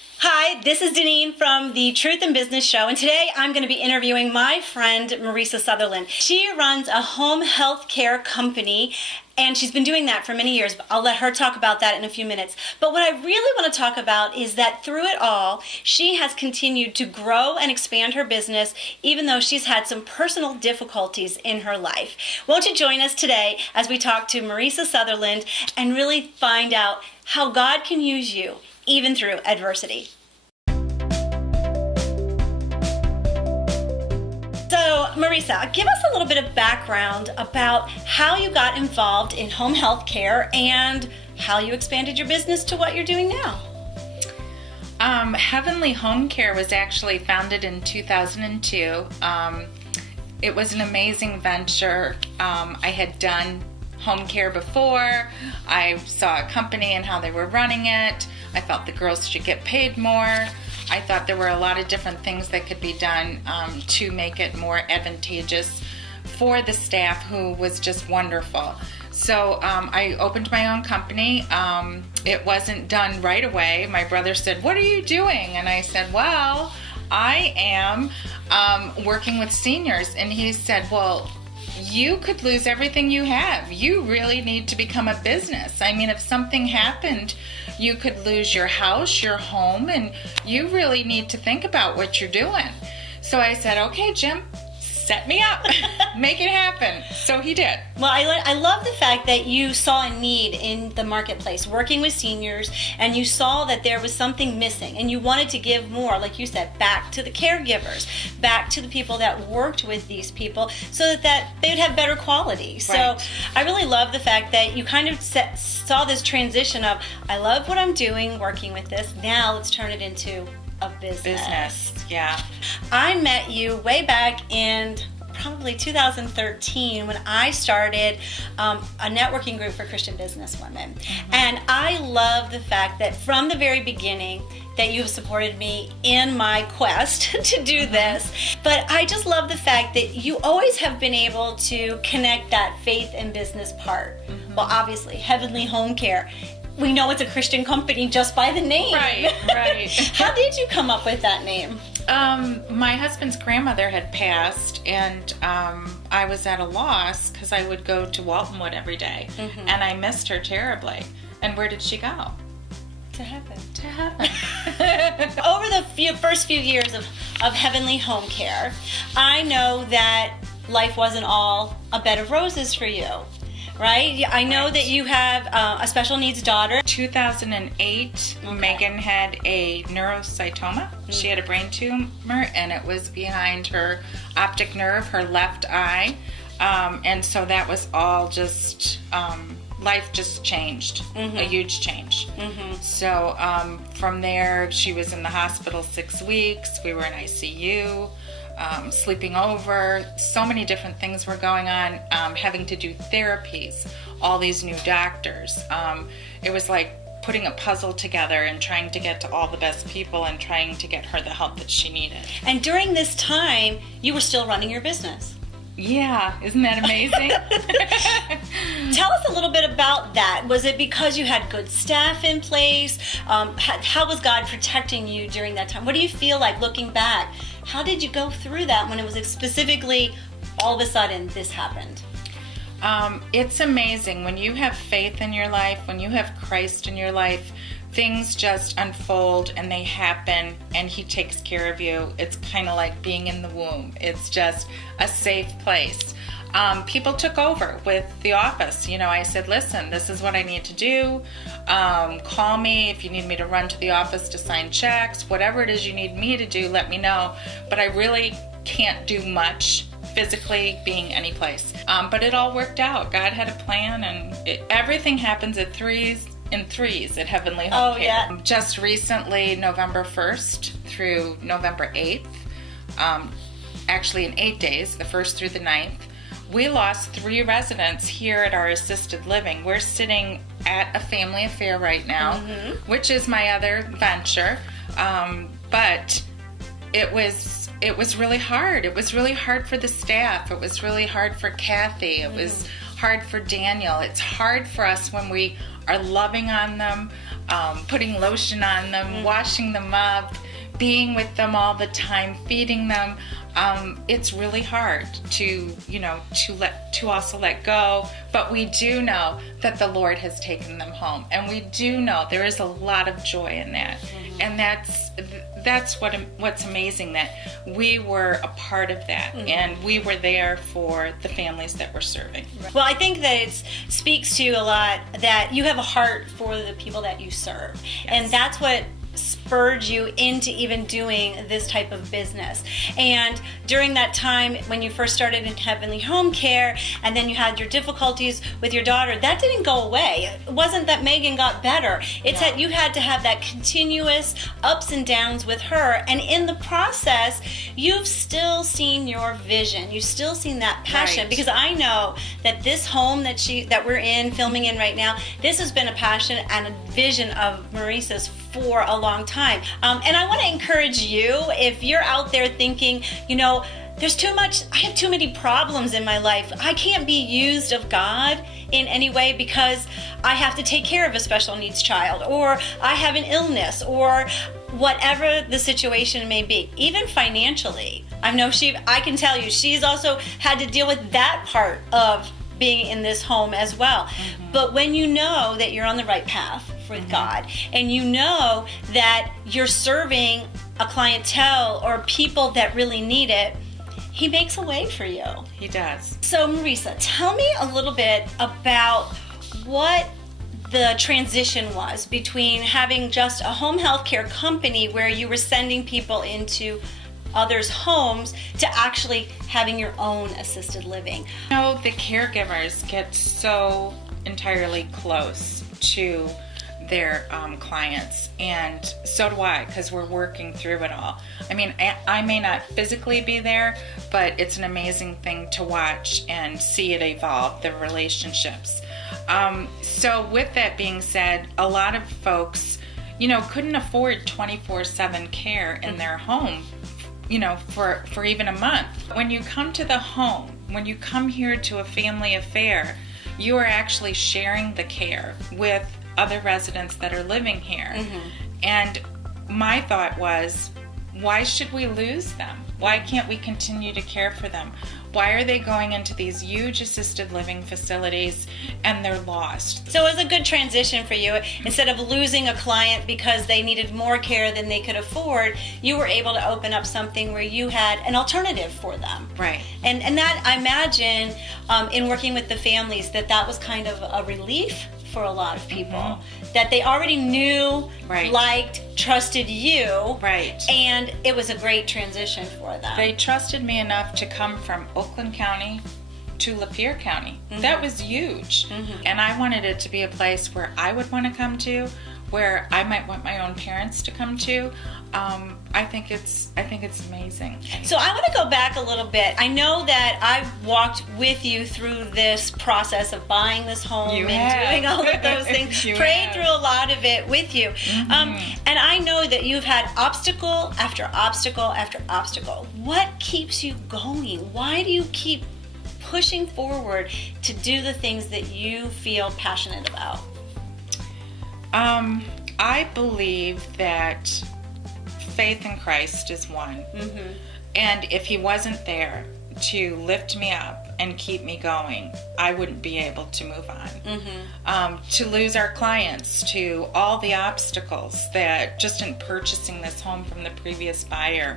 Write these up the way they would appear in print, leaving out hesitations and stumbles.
Hi, this is Deneen from the Truth and Business Show, and today I'm going to be interviewing my friend Mariesa Sutherland. She runs a home health care company, and she's been doing that for many years. I'll let her talk about that in a few minutes. But what I really want to talk about is that through it all, she has continued to grow and expand her business, even though she's had some personal difficulties in her life. Won't you join us today as we talk to Mariesa Sutherland and really find out how God can use you even through adversity. So, Mariesa, give us a little bit of background about how you got involved in home health care and how you expanded your business to what you're doing now. Heavenly Homecare was actually founded in 2002. It was an amazing venture. I had done home care before. I saw a company and how they were running it. I felt the girls should get paid more. I thought there were a lot of different things that could be done to make it more advantageous for the staff, who was just wonderful. So I opened my own company. It wasn't done right away. My brother said, "What are you doing?" And I said, "Well, I am working with seniors." And he said, "Well, you could lose everything you have. You really need to become a business. I mean, if something happened, you could lose your house, your home, and you really need to think about what you're doing." So I said, "Okay, Jim, set me up. Make it happen." So he did. Well, I love the fact that you saw a need in the marketplace, working with seniors, and you saw that there was something missing, and you wanted to give more, like you said, back to the caregivers, back to the people that worked with these people, so that they would have better quality. So Right. I really love the fact that you kind of saw this transition of, I love what I'm doing, working with this, now let's turn it into a business. Yeah. I met you way back in probably 2013 when I started a networking group for Christian businesswomen. And I love the fact that from the very beginning that you have supported me in my quest to do this. But I just love the fact that you always have been able to connect that faith and business part. Well, obviously, Heavenly Home Care. We know it's a Christian company just by the name. Right. How did you come up with that name? My husband's grandmother had passed, and I was at a loss because I would go to Waltonwood every day, and I missed her terribly. And where did she go? To heaven. To heaven. Over the first few years of Heavenly Home Care, I know that life wasn't all a bed of roses for you. Right? I know that you have a special needs daughter. 2008, Megan had a neurocytoma. She had a brain tumor, and it was behind her optic nerve, her left eye. And so that was all just, life just changed, a huge change. So from there, she was in the hospital 6 weeks. We were in ICU. Sleeping over, so many different things were going on, having to do therapies, all these new doctors. It was like putting a puzzle together and trying to get to all the best people and trying to get her the help that she needed. And during this time, you were still running your business. Yeah, isn't that amazing? Tell us a little bit about that. Was it because you had good staff in place? How was God protecting you during that time? What do you feel like looking back? How did you go through that when it was specifically all of a sudden this happened? It's amazing. When you have faith in your life, when you have Christ in your life, things just unfold and they happen, and He takes care of you. It's kind of like being in the womb. It's just a safe place. People took over with the office. You know, I said, "Listen, this is what I need to do. Call me if you need me to run to the office to sign checks. Whatever it is you need me to do, let me know. But I really can't do much physically being any place." But it all worked out. God had a plan, and everything happens in threes at Heavenly Home Care. Yeah. Just recently, November 1st through November 8th, actually in 8 days, the 1st through the 9th, we lost 3 residents here at our assisted living. We're sitting at a family affair right now, which is my other venture. But it was really hard. It was really hard for the staff. It was really hard for Kathy. It was hard for Daniel. It's hard for us when we are loving on them, putting lotion on them, washing them up, being with them all the time, feeding them. It's really hard to also let go, but we do know that the Lord has taken them home, and we do know there is a lot of joy in that, and that's what's amazing, that we were a part of that, and we were there for the families that we're serving. Well, I think that it speaks to a lot that you have a heart for the people that you serve, and that's what spurred you into even doing this type of business. And during that time when you first started in Heavenly Home Care, and then you had your difficulties with your daughter, that didn't go away. It wasn't that Megan got better. It's that you had to have that continuous ups and downs with her, and in the process you've still seen your vision. You've still seen that passion, because I know that this home that we're filming in right now, this has been a passion and a vision of Mariesa's for a long time. And I want to encourage you, if you're out there thinking, there's too much, I have too many problems in my life, I can't be used of God in any way because I have to take care of a special needs child, or I have an illness, or whatever the situation may be, even financially. I can tell you, she's also had to deal with that part of being in this home as well. But when you know that you're on the right path for God, and you know that you're serving a clientele or people that really need it, He makes a way for you. He does. So Mariesa, tell me a little bit about what the transition was between having just a home health care company where you were sending people into others' homes to actually having your own assisted living. The caregivers get so entirely close to their clients, and so do I, because we're working through it all. I may not physically be there, but it's an amazing thing to watch and see it evolve, the relationships. So with that being said, a lot of folks, couldn't afford 24/7 care in their home, for even a month. When you come to the home, when you come here to a family affair, you are actually sharing the care with other residents that are living here. And my thought was, why should we lose them? Why can't we continue to care for them? Why are they going into these huge assisted living facilities and they're lost? So it was a good transition for you. Instead of losing a client because they needed more care than they could afford, you were able to open up something where you had an alternative for them. Right. And that, I imagine, in working with the families, that was kind of a relief for a lot of people, that they already knew, liked, trusted you, and it was a great transition for them. They trusted me enough to come from Oakland County to Lapeer County. That was huge. And I wanted it to be a place where I would want to come to, where I might want my own parents to come to. I think it's amazing. So I want to go back a little bit. I know that I've walked with you through this process of buying this home doing all of those things, prayed through a lot of it with you. And I know that you've had obstacle after obstacle after obstacle. What keeps you going? Why do you keep pushing forward to do the things that you feel passionate about? I believe that faith in Christ is one. And if He wasn't there to lift me up and keep me going, I wouldn't be able to move on. To lose our clients, to all the obstacles that just in purchasing this home from the previous buyer,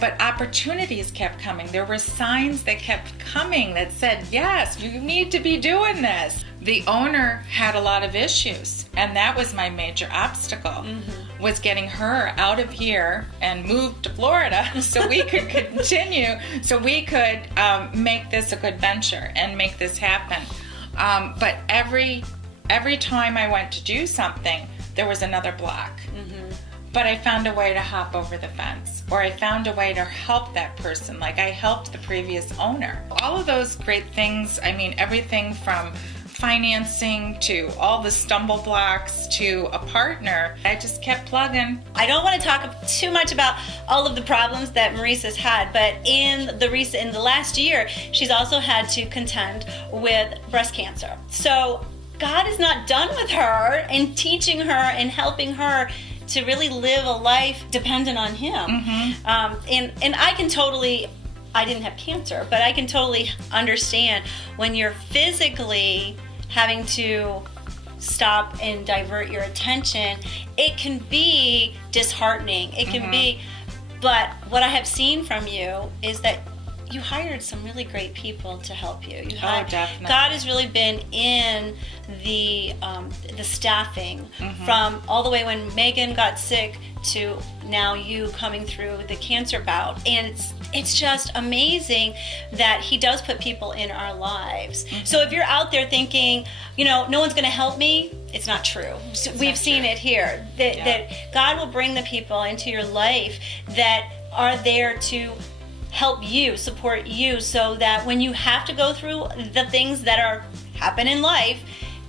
but opportunities kept coming. There were signs that kept coming that said, yes, you need to be doing this. The owner had a lot of issues, and that was my major obstacle, was getting her out of here and moved to Florida so we could continue, so we could make this a good venture and make this happen. But every time I went to do something, there was another block. But I found a way to hop over the fence, or I found a way to help that person, like I helped the previous owner. All of those great things, everything from financing to all the stumble blocks to a partner, I just kept plugging. I don't want to talk too much about all of the problems that Mariesa's had, but in the last year, she's also had to contend with breast cancer. So God is not done with her and teaching her and helping her to really live a life dependent on Him. And I can totally, I didn't have cancer, but I can totally understand when you're physically having to stop and divert your attention, it can be disheartening. It can be, but what I have seen from you is that you hired some really great people to help you. Definitely. God has really been in the staffing from all the way when Megan got sick to now you coming through the cancer bout, and it's just amazing that He does put people in our lives. So if you're out there thinking, no one's going to help me, it's not true. We've seen it here that God will bring the people into your life that are there to help you, support you, so that when you have to go through the things that happen in life,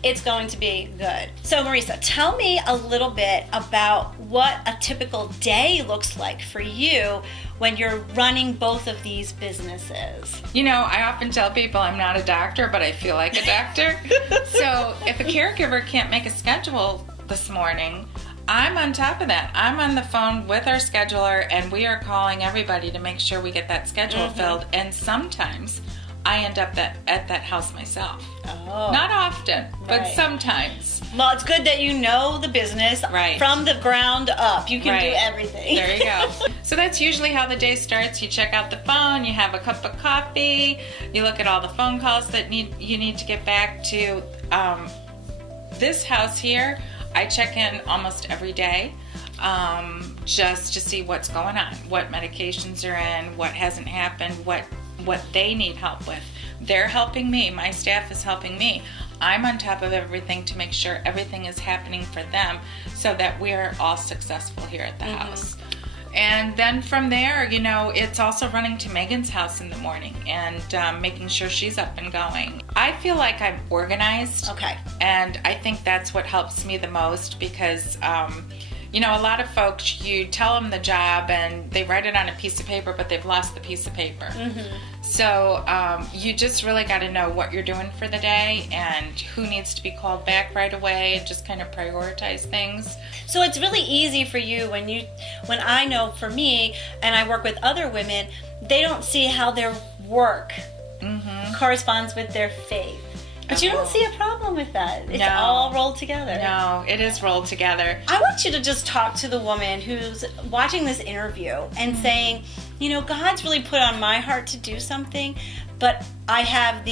it's going to be good. So Mariesa, tell me a little bit about what a typical day looks like for you when you're running both of these businesses. I often tell people I'm not a doctor, but I feel like a doctor. So if a caregiver can't make a schedule this morning, I'm on top of that. I'm on the phone with our scheduler, and we are calling everybody to make sure we get that schedule filled. And sometimes I end up at that house myself. Oh. Not often, but sometimes. Well, it's good that you know the business from the ground up. You can do everything. There you go. So that's usually how the day starts. You check out the phone, you have a cup of coffee, you look at all the phone calls that you need to get back to. This house here, I check in almost every day just to see what's going on, what medications are in, what hasn't happened, what they need help with. They're helping me. My staff is helping me. I'm on top of everything to make sure everything is happening for them so that we're all successful here at the house. And then from there, it's also running to Megan's house in the morning and making sure she's up and going. I feel like I'm organized. Okay. And I think that's what helps me the most because, a lot of folks, you tell them the job and they write it on a piece of paper, but they've lost the piece of paper. So you just really got to know what you're doing for the day and who needs to be called back right away and just kind of prioritize things. So it's really easy for you when I know for me, and I work with other women, they don't see how their work corresponds with their faith. But you don't see a problem with that. It's all rolled together. No, it is rolled together. I want you to just talk to the woman who's watching this interview and saying, God's really put on my heart to do something, but I have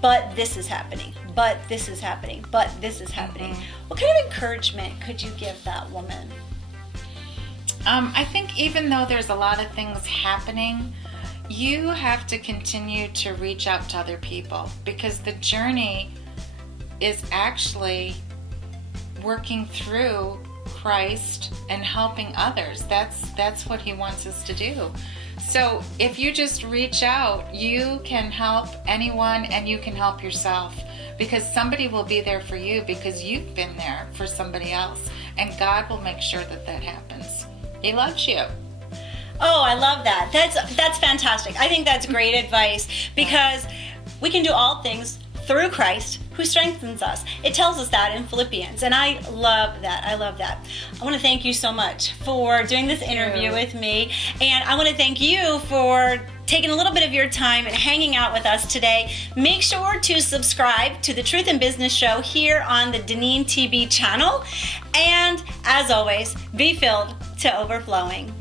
but this is happening, but this is happening, but this is happening. What kind of encouragement could you give that woman? I think even though there's a lot of things happening, you have to continue to reach out to other people because the journey is actually working through Christ and helping others. That's what He wants us to do. So if you just reach out, you can help anyone and you can help yourself because somebody will be there for you because you've been there for somebody else, and God will make sure that happens. He loves you. Oh, I love that. That's fantastic. I think that's great advice because we can do all things through Christ who strengthens us. It tells us that in Philippians, and I love that. I want to thank you so much for doing this interview with me, and I want to thank you for taking a little bit of your time and hanging out with us today. Make sure to subscribe to the Truth and Business Show here on the DeneenTB channel, and as always, be filled to overflowing.